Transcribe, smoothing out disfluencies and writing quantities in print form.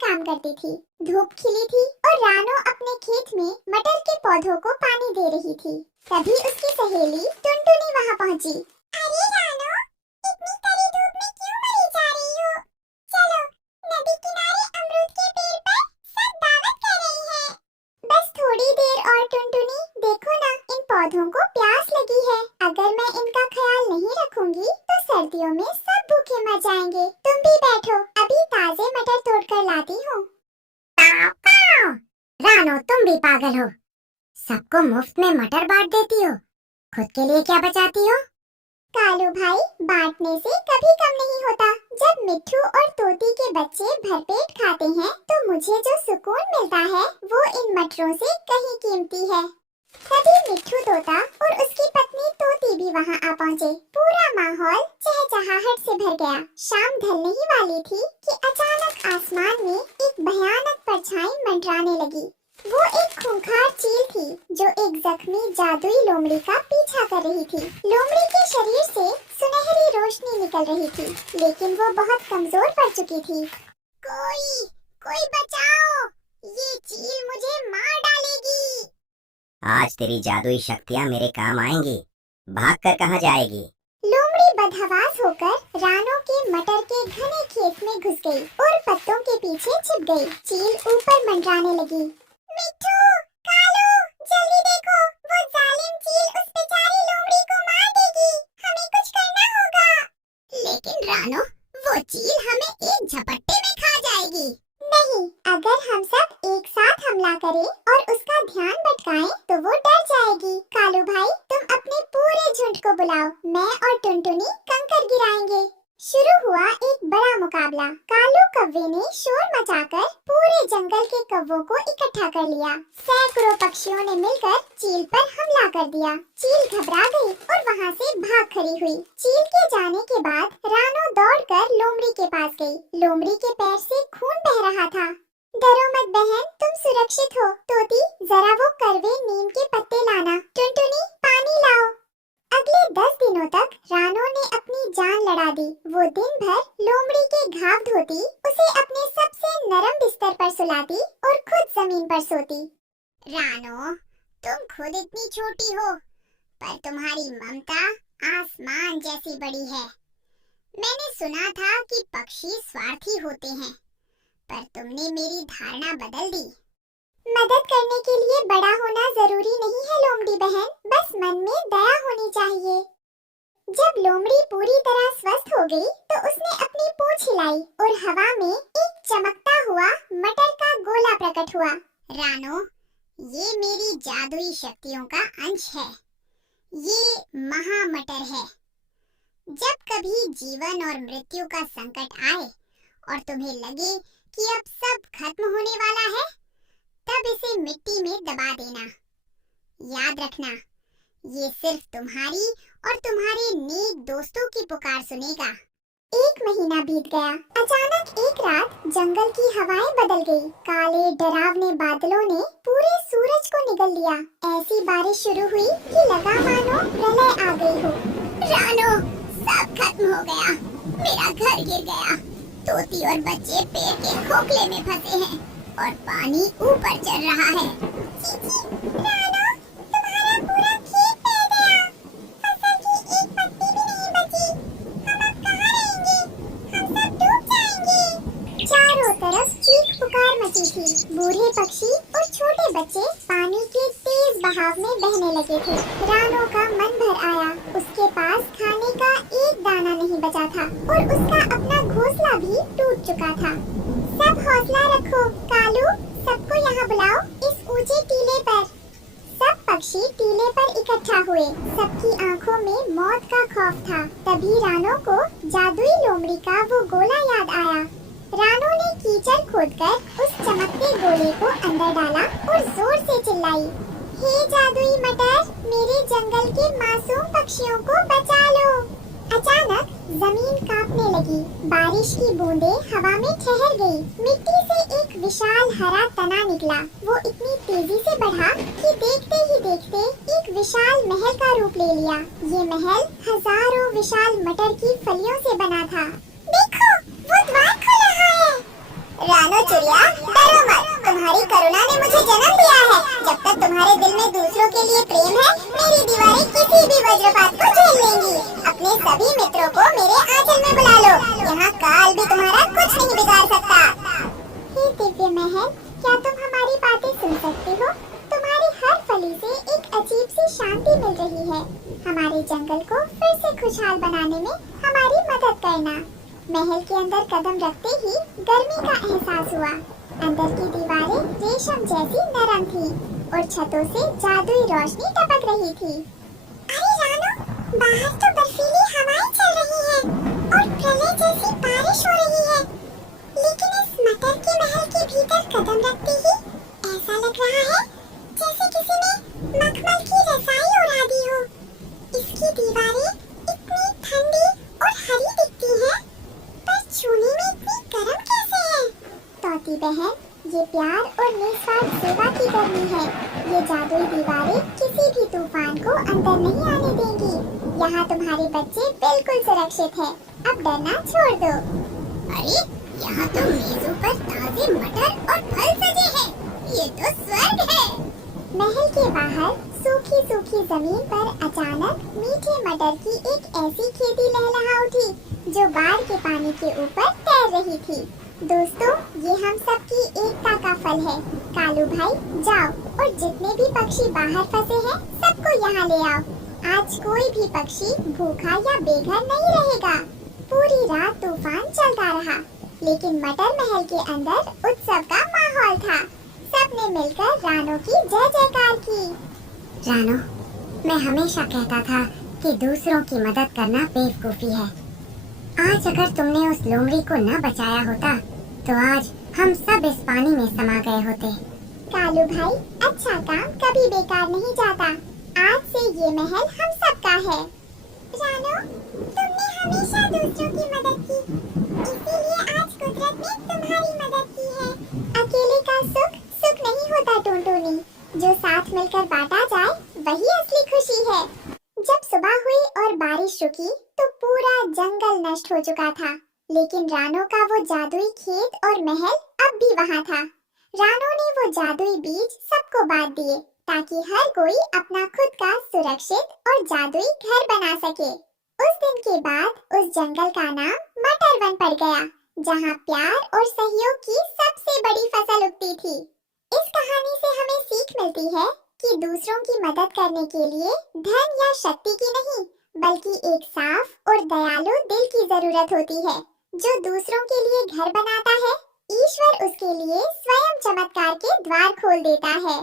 काम करती थी। धूप खिली थी और रानो अपने खेत में मटर के पौधों को पानी दे रही थी। तभी उसकी सहेली टुनटुनी वहाँ पहुँची। अरे रानो, इतनी कड़ी धूप में क्यों मरी जा रही हो? चलो, नदी किनारे अमरूद के पेड़ पर सब दावत कर रही है। बस थोड़ी देर और टुनटुनी, देखो ना, इन पौधों को प्यास लगी है। अगर मैं इनका ख्याल नहीं रखूंगी तो सर्दियों में सब भूखे मर जाएंगे। तुम भी बैठो, अभी ताजे मटर तोड़कर लाती हूँ। रानो, तुम भी पागल हो। सबको मुफ्त में मटर बांट देती हो, खुद के लिए क्या बचाती हो? कालू भाई, बांटने से कभी कम नहीं होता। जब मिट्ठू और तोती के बच्चे भरपेट खाते हैं तो मुझे जो सुकून मिलता है वो इन मटरों से कहीं कीमती है। तभी मिट्ठू तोता और उसकी पत्नी तोती भी वहाँ आ पहुँचे। पूरा माहौल चहचहाहट से भर गया। शाम ढलने ही वाली थी कि अचानक आसमान में एक भयानक परछाई मंडराने लगी। वो एक खूंखार चील थी जो एक जख्मी जादुई लोमड़ी का पीछा कर रही थी। लोमड़ी के शरीर से सुनहरी रोशनी निकल रही थी, लेकिन वो बहुत कमजोर पड़ चुकी थी। कोई बचाओ! ये चील मुझे मार डालेगी। आज तेरी जादुई शक्तियाँ मेरे काम आएंगी। भागकर कहाँ जाएगी? लोमड़ी बदहवास होकर रानो के मटर के घने खेत में घुस गई और पत्तों के पीछे छिप गई। चील ऊपर मंडराने लगी। मिट्ठू, कालू, जल्दी देखो, वो जालिम चील उस बेचारी लोमड़ी को मार देगी। हमें कुछ करना होगा। लेकिन रानो, वो चील हमें एक झपट्टे में खा जाएगी। नहीं, अगर हम सब एक साथ हमला करें और उसका ध्यान भटकाएं तो वो डर जाएगी। कालू भाई, तुम अपने पूरे झुंड को बुलाओ, मैं और टुनटुनी कंकर गिराएंगे। शुरू हुआ एक बड़ा मुकाबला। कालू कव्वे ने शोर मचाकर पूरे जंगल के कव्वों को इकट्ठा कर लिया। सैकड़ों पक्षियों ने मिलकर चील पर हमला कर दिया। चील घबरा गई और वहाँ से भाग खड़ी हुई। चील के जाने के बाद रानो दौड़कर लोमड़ी के पास गई। लोमड़ी के पैर से खून बह रहा था। डरो मत बहन, तुम सुरक्षित हो। तोती, जरा वो करवे नीम के पत्ते लाना। टुनटुनी, पानी लाओ। अगले 10 दिनों तक रानो ने अपनी जान लड़ा दी। वो दिन भर लोमड़ी के घाव धोती, उसे अपने सबसे नरम बिस्तर पर सुलाती और खुद जमीन पर सोती। रानो, तुम खुद इतनी छोटी हो, पर तुम्हारी ममता आसमान जैसी बड़ी है। मैंने सुना था कि पक्षी स्वार्थी होते हैं, पर तुमने मेरी धारणा बदल दी। मदद करने के लिए बड़ा होना जरूरी नहीं है लोमड़ी बहन, बस मन में दया होनी चाहिए। जब लोमड़ी पूरी तरह स्वस्थ हो गई तो उसने अपनी पूंछ हिलाई और हवा में एक चमकता हुआ मटर का गोला प्रकट हुआ। रानो, ये मेरी जादुई शक्तियों का अंश है। ये महामटर है। जब कभी जीवन और मृत्यु का संकट आए और तुम्हें लगे कि अब सब खत्म होने वाला है, तब इसे मिट्टी में दबा देना। याद रखना, ये सिर्फ तुम्हारी और तुम्हारे नेक दोस्तों की पुकार सुनेगा। 1 महीना बीत गया। अचानक एक रात जंगल की हवाएं बदल गई। काले डरावने बादलों ने पूरे सूरज को निगल लिया। ऐसी बारिश शुरू हुई कि लगा मानो प्रलय आ गई हो। रानो, सब खत्म हो गया। मेरा घर गिर गया। तोती और बच्चे पेड़ के खोखले में फंसे हैं और पानी ऊपर चढ़ रहा है। रानो, तुम्हारा पूरा खेत बह गया। फसल की एक पत्ती भी नहीं बची। हम अब कहाँ रहेंगे? हम सब डूब जाएंगे। चारों तरफ चीख पुकार मची थी। बूढ़े पक्षी और छोटे बच्चे पानी के तेज बहाव में बहने लगे थे। रानो का मन भर आया। उसके पास खाने का एक दाना नहीं बचा था और उसका अपना घोंसला भी टूट चुका था। सब हौसला रखो। कालू, सबको यहाँ बुलाओ, इस ऊंचे टीले पर। सब पक्षी टीले पर इकट्ठा हुए। सबकी आंखों में मौत का खौफ था। तभी रानो को जादुई लोमड़ी का वो गोला याद आया। रानो ने कीचड़ खोदकर उस चमकते गोले को अंदर डाला और जोर से चिल्लाई, हे जादुई मटर, मेरे जंगल के मासूम पक्षियों को बचा लो। अचानक जमीन कांपने लगी। बारिश की बूंदें हवा में ठहर गई। मिट्टी से एक विशाल हरा तना निकला। वो इतनी तेजी से बढ़ा कि देखते ही देखते एक विशाल महल का रूप ले लिया। ये महल हजारों विशाल मटर की फलियों से बना था। देखो, वो द्वार खुल रहा है। रानो चिड़िया, डरो मत। तुम्हारी करुणा ने मुझे जन्म दिया है। जब तक तुम्हारे दिल में दूसरों के लिए प्रेम है, मेरी दीवारें किसी भी वज्रपात को झेल लेंगी। अपने सभी मित्रों को मेरे आंचल में बुला लो। यहाँ काल भी तुम्हारा कुछ नहीं बिगाड़ सकता। हे दिव्य महल, क्या तुम हमारी बातें सुन सकते हो? तुम्हारी हर फली से एक अजीब सी शांति मिल रही है। हमारे जंगल को फिर से खुशहाल बनाने में हमारी मदद करना। महल के अंदर कदम रखते ही गर्मी का एहसास हुआ। अंदर की दीवारें रेशम जैसी नरम थी और छतों से जादुई रोशनी टपक रही थी। अरे रानो, बाहर तो बर्फीली हवाएं चल रही हैं और प्रलय जैसी बारिश हो रही है। लेकिन इस मटर के महल के भीतर कदम रखते ही ऐसा लग रहा है जैसे किसी ने मखमल की रज़ाई उड़ा दी हो। इसकी दीवारें इतनी ठंडी और हरी दिखती हैं, पर छूने में इतनी गर्म कैसे है? तोती बहन, ये प्यार और निस्वार्थ सेवा की गर्मी है। ये जादुई दीवारें किसी भी तूफान को अंदर नहीं आने देंगी। यहाँ तुम्हारे बच्चे बिल्कुल सुरक्षित हैं। अब डरना छोड़ दो। अरे यहाँ तो मेजों पर ताजे मटर और फल सजे हैं। ये तो स्वर्ग है। महल के बाहर सूखी सूखी जमीन पर अचानक मीठे मटर की एक ऐसी खेती लहलहा उठी जो बाढ़ के पानी के ऊपर तैर रही थी। दोस्तों, ये हम सब की एकता का फल है। कालू भाई, जाओ और जितने भी पक्षी बाहर फंसे हैं सबको यहाँ ले आओ। आज कोई भी पक्षी भूखा या बेघर नहीं रहेगा। पूरी रात तूफान चलता रहा, लेकिन मटर महल के अंदर उत्सव का माहौल था। सबने मिलकर रानो की जय जयकार की। रानो, मैं हमेशा कहता था कि दूसरों की मदद करना बेवकूफी है। आज अगर तुमने उस लोमड़ी को न बचाया होता तो आज हम सब इस पानी में समा गए होते। कालू भाई, अच्छा काम कभी बेकार नहीं जाता। आज से ये महल हम सबका है। रानो, तुमने हमेशा दूसरों की मदद की, इसीलिए आज कुदरत ने तुम्हारी मदद की है। अकेले का सुख सुख नहीं होता टुनटुनी, जो साथ मिलकर बांटा जाए वही असली खुशी है। जब सुबह हुई और बारिश रुकी तो पूरा जंगल नष्ट हो चुका था, लेकिन रानो का वो जादुई खेत और महल अब भी वहाँ था। रानो ने वो जादुई बीज सबको बांट दिए ताकि हर कोई अपना खुद का सुरक्षित और जादुई घर बना सके। उस दिन के बाद उस जंगल का नाम मटर वन पड़ गया, जहाँ प्यार और सहयोग की सबसे बड़ी फसल उगती थी। इस कहानी से हमें सीख मिलती है कि दूसरों की मदद करने के लिए धन या शक्ति की नहीं, बल्कि एक साफ और दयालु दिल की जरूरत होती है। जो दूसरों के लिए घर बनाता है, ईश्वर उसके लिए स्वयं चमत्कार के द्वार खोल देता है।